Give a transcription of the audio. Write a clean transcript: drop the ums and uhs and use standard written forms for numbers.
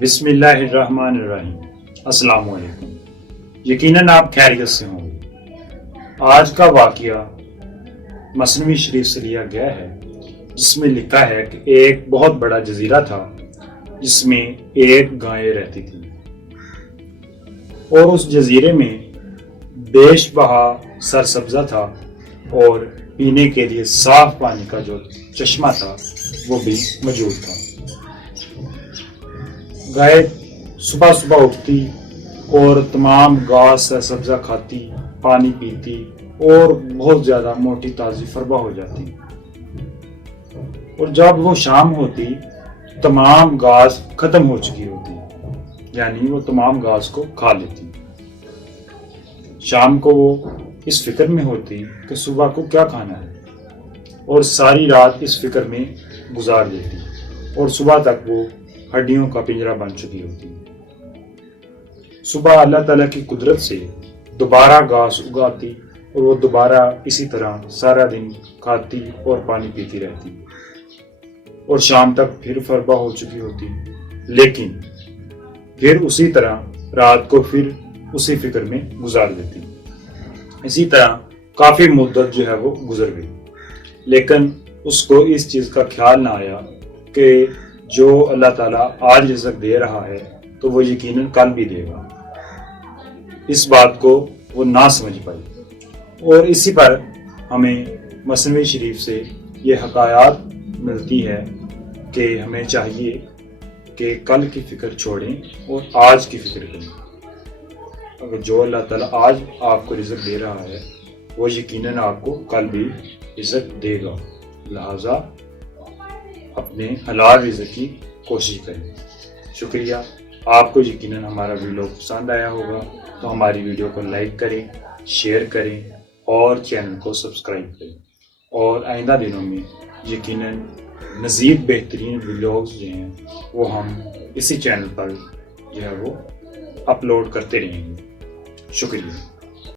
بسم اللہ الرحمن الرحیم۔ السلام علیکم۔ یقیناً آپ خیریت سے ہوں گے۔ آج کا واقعہ مثنوی شریف سے لیا گیا ہے، جس میں لکھا ہے کہ ایک بہت بڑا جزیرہ تھا جس میں ایک گائے رہتی تھی، اور اس جزیرے میں بیش بہا سرسبزہ تھا، اور پینے کے لیے صاف پانی کا جو چشمہ تھا وہ بھی موجود تھا۔ گائے صبح صبح اٹھتی اور تمام گھاس سرسبزہ کھاتی، پانی پیتی اور بہت زیادہ موٹی تازی فربہ ہو جاتی، اور جب وہ شام ہوتی تمام گھاس ختم ہو چکی ہوتی، یعنی وہ تمام گھاس کو کھا لیتی۔ شام کو وہ اس فکر میں ہوتی کہ صبح کو کیا کھانا ہے، اور ساری رات اس فکر میں گزار دیتی، اور صبح تک وہ ہڈیوں کا پنجرا بن چکی ہوتی۔ صبح اللہ تعالیٰ کی قدرت سے دوبارہ گھاس اگاتی، اور وہ دوبارہ اسی طرح سارا دن کھاتی اور پانی پیتی رہتی، اور شام تک پھر فربہ ہو چکی ہوتی، لیکن پھر اسی طرح رات کو پھر اسی فکر میں گزار دیتی۔ اسی طرح کافی مدت جو ہے وہ گزر گئی، لیکن اس کو اس چیز کا خیال نہ آیا کہ جو اللہ تعالیٰ آج رزق دے رہا ہے تو وہ یقیناً کل بھی دے گا۔ اس بات کو وہ نہ سمجھ پائی، اور اسی پر ہمیں مثنوی شریف سے یہ حکایات ملتی ہے کہ ہمیں چاہیے کہ کل کی فکر چھوڑیں اور آج کی فکر کریں۔ اگر جو اللہ تعالیٰ آج آپ کو رزق دے رہا ہے وہ یقیناً آپ کو کل بھی رزق دے گا، لہٰذا اپنے حلال رزق کی کوشش کریں۔ شکریہ۔ آپ کو یقیناً ہمارا ویڈیو پسند آیا ہوگا تو ہماری ویڈیو کو لائک کریں، شیئر کریں اور چینل کو سبسکرائب کریں، اور آئندہ دنوں میں یقیناً مزید بہترین ویڈیوز جو ہیں وہ ہم اسی چینل پر جو ہے وہ اپلوڈ کرتے رہیں گے۔ شکریہ۔